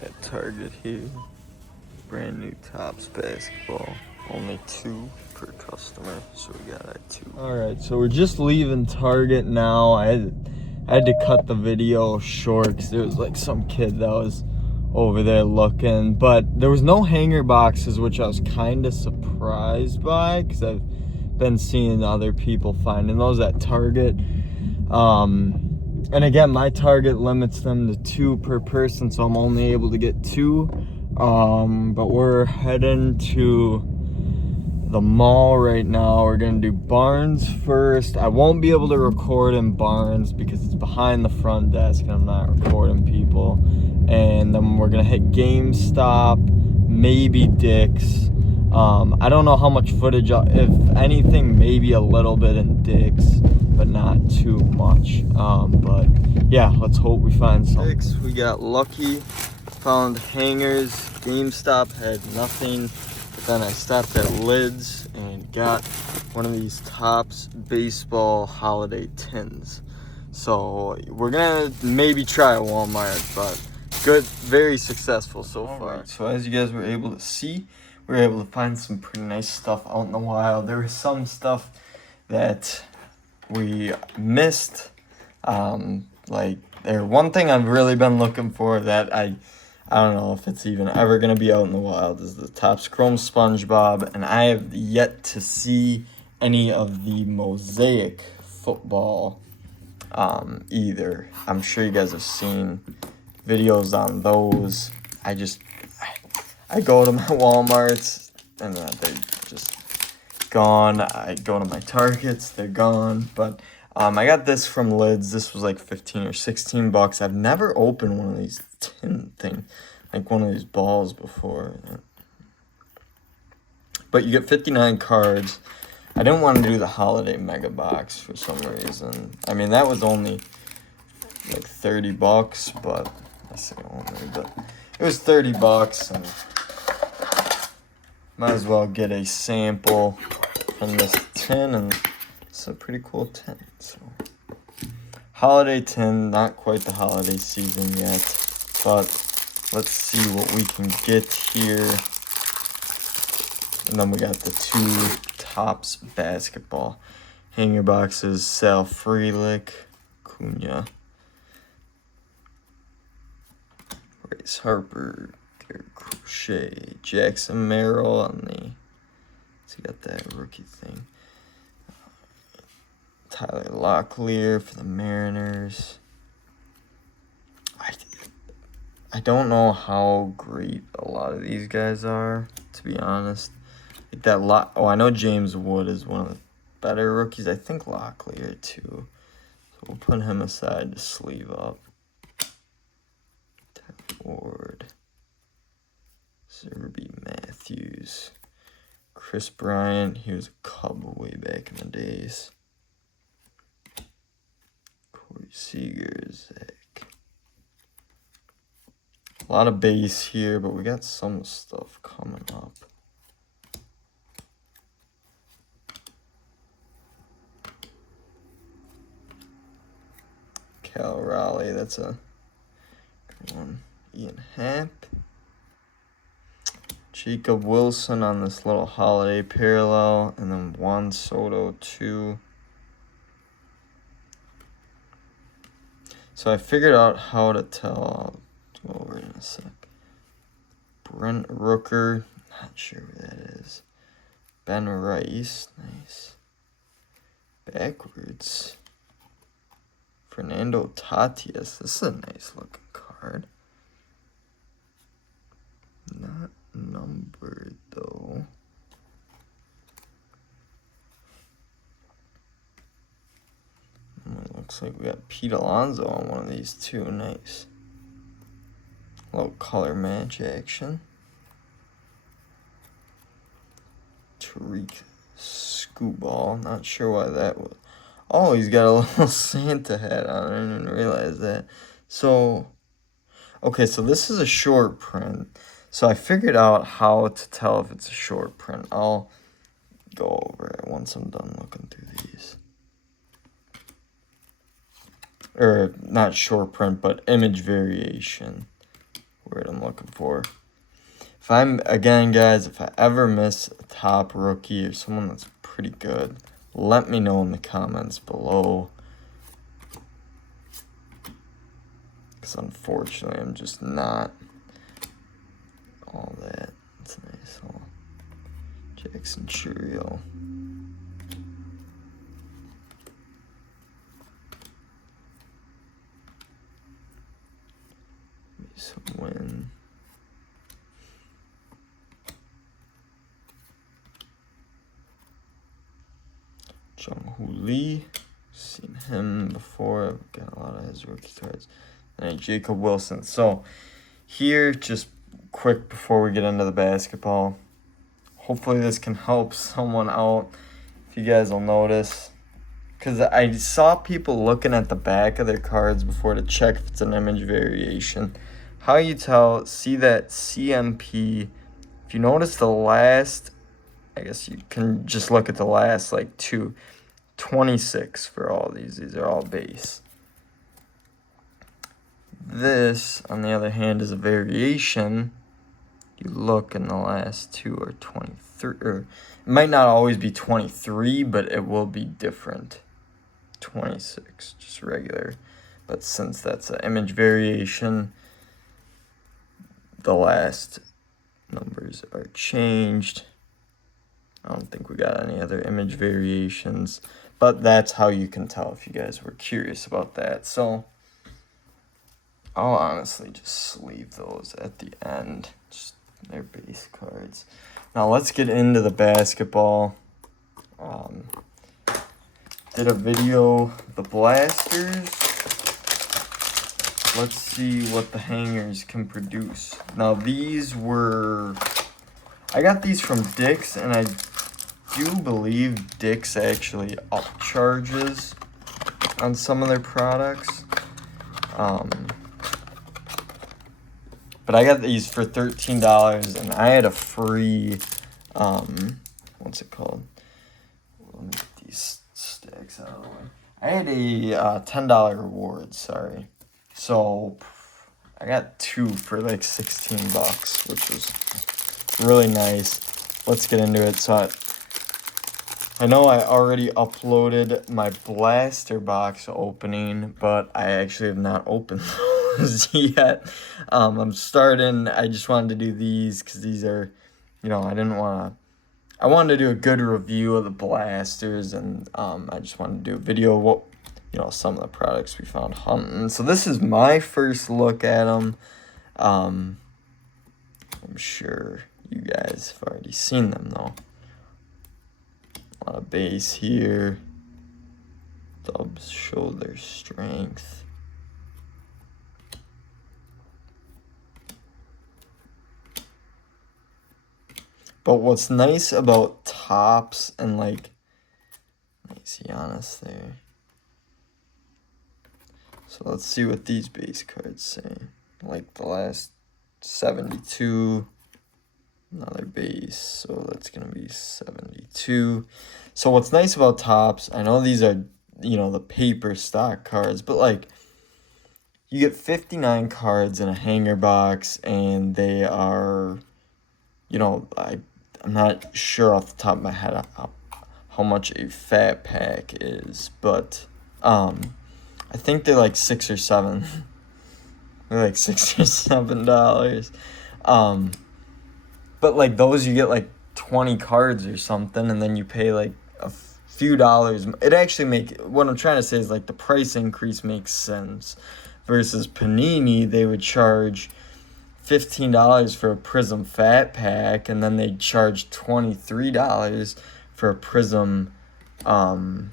At Target here, brand new Topps basketball. Only 2 per customer, so we got that 2. All right, so we're just leaving Target now. I had to cut the video short because there was like some kid that was over there looking, but there was no hanger boxes, which I was kind of surprised by because I've been seeing other people finding those at Target. And again, my Target limits them to 2 per person, so I'm only able to get 2. But we're heading to the mall right now. We're gonna do Barnes first. I won't be able to record in Barnes because it's behind the front desk and I'm not recording people. And then we're gonna hit GameStop, maybe Dick's. I don't know how much footage, if anything, maybe a little bit in Dick's, but not too much. But yeah, let's hope we find some. Dick's, we got lucky, found hangers. GameStop had nothing. But then I stopped at Lids and got one of these Topps baseball holiday tins. So we're gonna maybe try a Walmart, but good, very successful so far. Right, so as you guys were able to see, we were able to find some pretty nice stuff out in the wild. There was some stuff that we missed. One thing I've really been looking for that I don't know if it's even ever going to be out in the wild is the Topps Chrome SpongeBob, and I have yet to see any of the Mosaic football either. I'm sure you guys have seen videos on those. I go to my Walmarts and they're just gone. I go to my Targets, they're gone. But I got this from Lids. This was like 15 or 16 bucks. I've never opened one of these tin thing, like one of these balls before. But you get 59 cards. I didn't want to do the holiday mega box for some reason. I mean, that was only like 30 bucks, but I say only, but it was 30 bucks, and might as well get a sample from this tin, and it's a pretty cool tin. So holiday tin, not quite the holiday season yet, but let's see what we can get here. And then we got the 2 Topps basketball hanger boxes: Sal Frelick, Cunha, Bryce Harper, Garrett Crochet, Jackson Merrill on the, so you got that rookie thing. Tyler Locklear for the Mariners. I don't know how great a lot of these guys are, to be honest. Like I know James Wood is one of the better rookies. I think Locklear too. So we'll put him aside to sleeve up. Tyler Ward, Zerby Matthews, Chris Bryant. He was a Cub way back in the days. Corey Seager, Zach. A lot of base here, but we got some stuff coming up. Cal Raleigh, that's a good one. Ian Happ. Jacob Wilson on this little holiday parallel, and then Juan Soto 2. So I figured out how to tell. I'll go over it in a sec. Brent Rooker, not sure who that is. Ben Rice, nice. Backwards. Fernando Tatis, this is a nice looking card. Not numbered though. It looks like we got Pete Alonso on one of these too, nice. A little color match action. Tariq Skubal, not sure why that was. Oh, he's got a little Santa hat on. I didn't even realize that. So, okay, so this is a short print. So I figured out how to tell if it's a short print. I'll go over it once I'm done looking through these. Or not short print, but image variation. Word I'm looking looking for. If I'm, again, guys, if I ever miss a top rookie or someone that's pretty good, let me know in the comments below. Because unfortunately, I'm just not all that. That's nice. Oh, Jackson Churio. Some win. Jung-Hoo Lee, seen him before. I've got a lot of his rookie cards. And Jacob Wilson. So here, just quick before we get into the basketball, hopefully this can help someone out. If you guys will notice, because I saw people looking at the back of their cards before to check if it's an image variation. How you tell, see that CMP, if you notice the last, I guess you can just look at the last like 26 for all these. These are all base. This, on the other hand, is a variation. You look and the last two are 23, or it might not always be 23, but it will be different. 26, just regular. But since that's an image variation, the last numbers are changed. I don't think we got any other image variations, but that's how you can tell if you guys were curious about that. So I'll honestly just sleeve those at the end. Just their base cards. Now let's get into the basketball. Did a video of the blasters. Let's see what the hangers can produce. Now these were, I got these from Dick's, and I do believe Dick's actually upcharges on some of their products. But I got these for $13, and I had a free, what's it called? Let me get these stacks out of the way. I had a $10 reward, sorry. So I got two for like $16, which was really nice. Let's get into it. So I know I already uploaded my blaster box opening, but I actually have not opened those yet. I'm starting. I just wanted to do these because these are, I wanted to do a good review of the blasters, and I just wanted to do a video of what, some of the products we found hunting. So this is my first look at them. I'm sure you guys have already seen them though. A lot of base here. Dubs show their strength. But what's nice about Topps and like, nice Giannis there. So let's see what these base cards say. Like the last 72, another base, so that's gonna be 72. So what's nice about Topps, I know these are, the paper stock cards, but like you get 59 cards in a hanger box, and they are, I'm not sure off the top of my head how much a fat pack is, but I think they're like $6 or $7. They're like $6 or $7. But like those, you get like 20 cards or something, and then you pay like a few dollars. It actually what I'm trying to say is like the price increase makes sense. Versus Panini, they would charge $15 for a Prism Fat Pack, and then they charge $23 for a Prism. Don't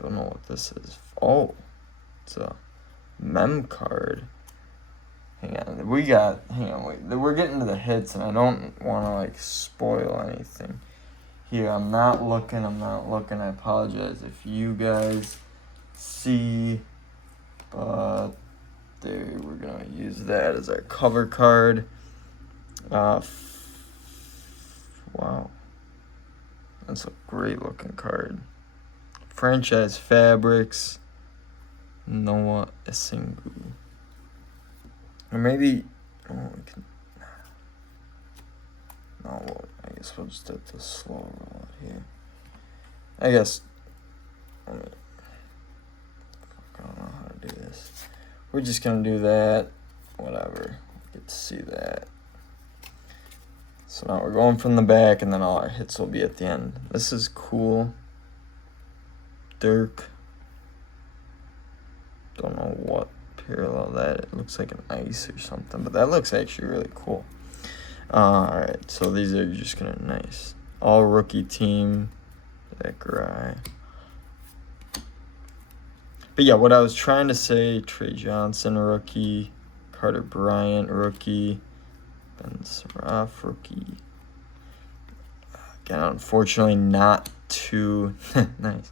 know what this is. Oh, it's a mem card. Hang on, we're getting to the hits, and I don't want to like spoil anything. Here, I'm not looking. I apologize if you guys see, but there, we're gonna use that as our cover card. Wow, that's a great looking card. Franchise Fabrics, Noah Esengu. Or maybe, we can guess we'll just hit the slow roll here. I guess, I don't know how to do this. We're just gonna do that, whatever, get to see that. So now we're going from the back, and then all our hits will be at the end. This is cool. Dirk. Don't know what parallel that, it looks like an ice or something, but that looks actually really cool. Alright, so these are just gonna nice. All rookie team, Zachariah. But yeah, what I was trying to say, Trey Johnson, rookie, Carter Bryant, rookie, Ben Saraff, rookie. Again, unfortunately not too nice.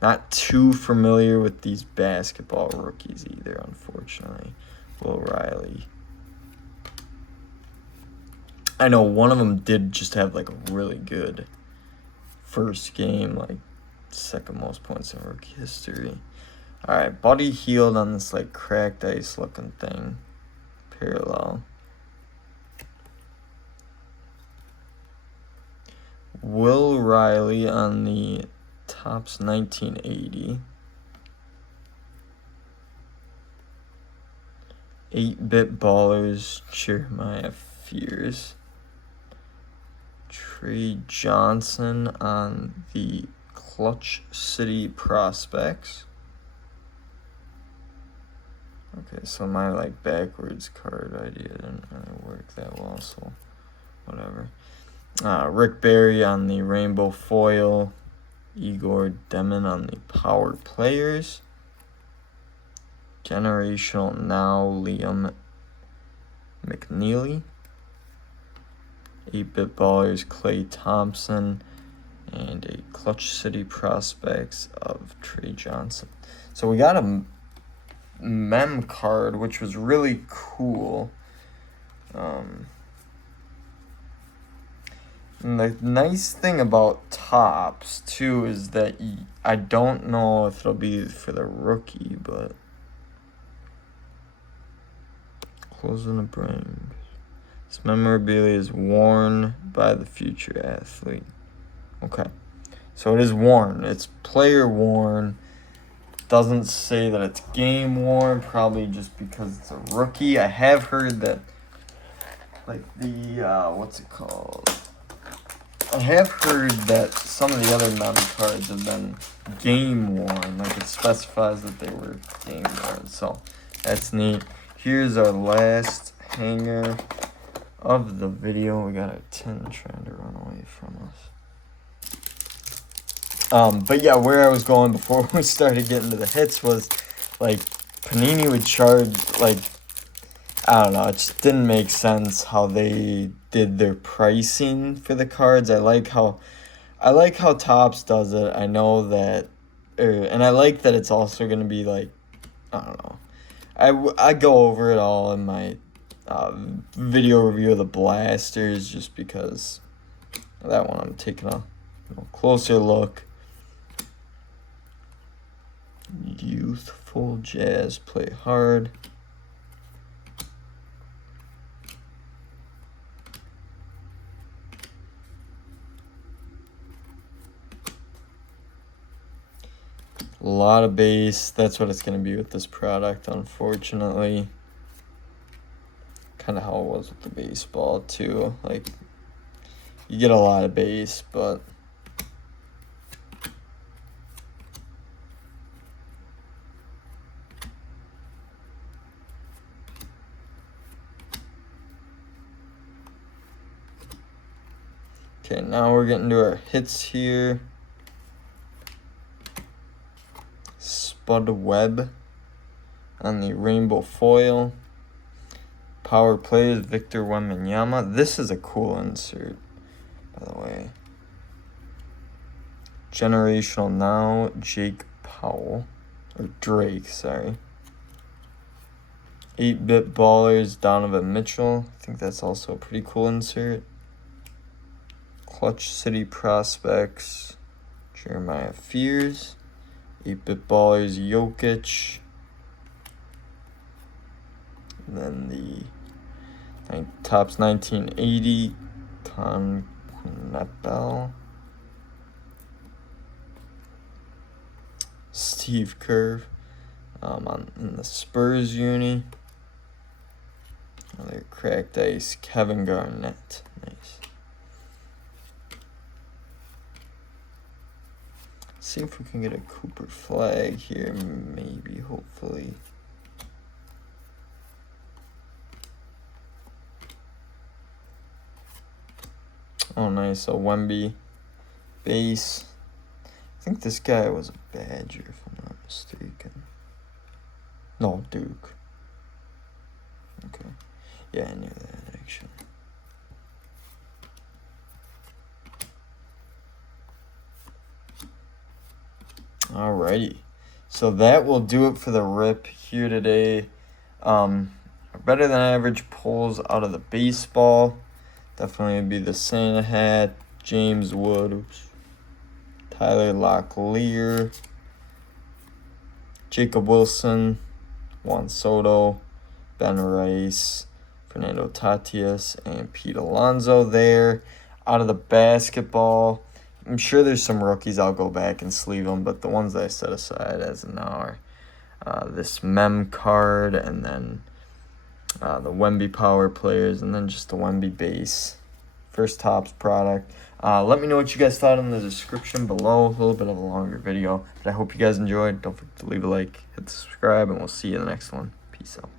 Not too familiar with these basketball rookies either, unfortunately. Will Riley. I know one of them did just have like a really good first game, like second most points in rookie history. Alright, Buddy Hield on this like cracked ice looking thing. Parallel. Will Riley on the Topps 1980. 8-Bit Ballers, Jeremiah Fears. Trey Johnson on the Clutch City Prospects. Okay, so my like backwards card idea didn't really work that well, so whatever. Rick Barry on the Rainbow Foil. Igor Demon on the Power Players. Generational Now, Liam McNeely. 8-Bit Ballers, Klay Thompson. And a Clutch City Prospects of Trey Johnson. So we got a mem card, which was really cool. And the nice thing about Topps, too, is that I don't know if it'll be for the rookie, but closing the brain. This memorabilia is worn by the future athlete. Okay. So it is worn. It's player worn. Doesn't say that it's game worn, probably just because it's a rookie. I have heard that, like, the, what's it called? I have heard that some of the other mem cards have been game worn. Like, it specifies that they were game worn. So, that's neat. Here's our last hanger of the video. We got our 10 trying to run away from us. But yeah, where I was going before we started getting to the hits was, like, Panini would charge, like, I don't know, it just didn't make sense how they did their pricing for the cards. I like how Topps does it. I know that, and I like that it's also going to be like, I don't know. I go over it all in my video review of the Blasters just because that one I'm taking a closer look. Youthful Jazz, play hard. A lot of base. That's what it's going to be with this product, unfortunately. Kind of how it was with the baseball, too. Like, you get a lot of base, but okay, now we're getting to our hits here. Spud Webb on the Rainbow Foil. Power Plays, Victor Wembanyama. This is a cool insert, by the way. Generational Now, Jake Powell. Or Drake, sorry. 8-Bit Ballers, Donovan Mitchell. I think that's also a pretty cool insert. Clutch City Prospects, Jeremiah Fears. 8-Bit Ballers, Jokic. And then the Topps 1980, Tom Garnett Bell. Steve Kerr in the Spurs uni. Another cracked ice, Kevin Garnett. Nice. See if we can get a Cooper Flag here, maybe, hopefully. Oh, nice. A Wemby base. I think this guy was a Badger, if I'm not mistaken. No, Duke. Okay. Yeah, I knew that, actually. Alrighty. So that will do it for the rip here today. Better than average pulls out of the baseball. Definitely would be the Santa Hat, James Wood, Tyler Locklear, Jacob Wilson, Juan Soto, Ben Rice, Fernando Tatis, and Pete Alonso there. Out of the basketball, I'm sure there's some rookies. I'll go back and sleeve them, but the ones that I set aside as of now are this Mem card, and then the Wemby power players, and then just the Wemby base. First Topps product. Let me know what you guys thought in the description below. A little bit of a longer video, but I hope you guys enjoyed. Don't forget to leave a like, hit the subscribe, and we'll see you in the next one. Peace out.